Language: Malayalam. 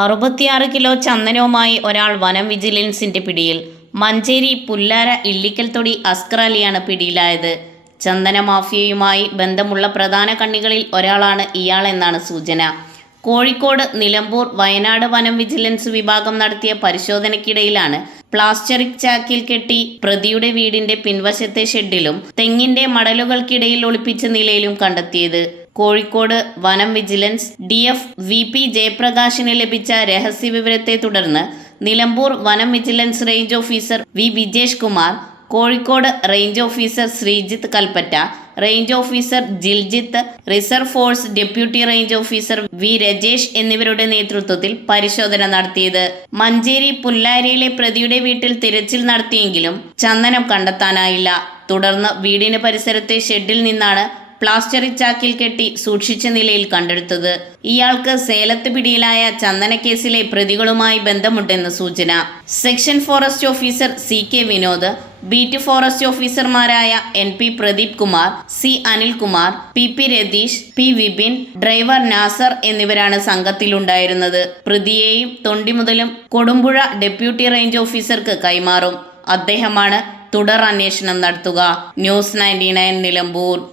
അറുപത്തിയാറ് കിലോ ചന്ദനവുമായി ഒരാൾ വനം വിജിലൻസിന്റെ പിടിയിൽ. മഞ്ചേരി പുല്ലാര ഇള്ളിക്കൽ തൊടി അസ്കർ അലിയാണ് പിടിയിലായത്. ചന്ദന മാഫിയയുമായി ബന്ധമുള്ള പ്രധാന കണ്ണികളിൽ ഒരാളാണ് ഇയാളെന്നാണ് സൂചന. കോഴിക്കോട് നിലമ്പൂർ വയനാട് വനം വിജിലൻസ് വിഭാഗം നടത്തിയ പരിശോധനയ്ക്കിടയിലാണ് പ്ലാസ്റ്ററിക് ചാക്കിൽ കെട്ടി പ്രതിയുടെ വീടിന്റെ പിൻവശത്തെ ഷെഡിലും തെങ്ങിന്റെ മടലുകൾക്കിടയിൽ ഒളിപ്പിച്ച നിലയിലും കണ്ടെത്തിയത്. കോഴിക്കോട് വനം vigilance D F V P ജയപ്രകാശിന് ലഭിച്ച രഹസ്യവിവരത്തെ തുടർന്ന് നിലമ്പൂർ വനം vigilance range officer V Vijesh Kumar Kozhikode range officer Sreejith Kalpetta range officer Jiljith reserve force deputy range officer V Rajesh എന്നിവരുടെ നേതൃത്വത്തിൽ പരിശോധന നടത്തിയത്. മഞ്ചേരി പുല്ലാരിയിലെ പ്രതിയുടെ വീട്ടിൽ തിരച്ചിൽ നടത്തിയെങ്കിലും ചന്ദനം കണ്ടെത്താനായില്ല. തുടർന്ന് വീടിന് പരിസരത്തെ ഷെഡിൽ നിന്നാണ് പ്ലാസ്റ്ററിക് ചാക്കിൽ കെട്ടി സൂക്ഷിച്ച നിലയിൽ കണ്ടെടുത്തത്. ഇയാൾക്ക് സേലത്ത് പിടിയിലായ ചന്ദനക്കേസിലെ പ്രതികളുമായി ബന്ധമുണ്ടെന്ന് സൂചന. Section forest officer C K Vinod beat forest ഓഫീസർമാരായ N P Pradeep Kumar C Anilkumar P P Ratheesh P Vipin driver Nasar എന്നിവരാണ് സംഘത്തിലുണ്ടായിരുന്നത്. പ്രതിയെയും തൊണ്ടിമുതലും കൊടുമ്പുഴ ഡെപ്യൂട്ടി റേഞ്ച് ഓഫീസർക്ക് കൈമാറും. അദ്ദേഹമാണ് തുടർ അന്വേഷണം നടത്തുക. News ninety Nilambur.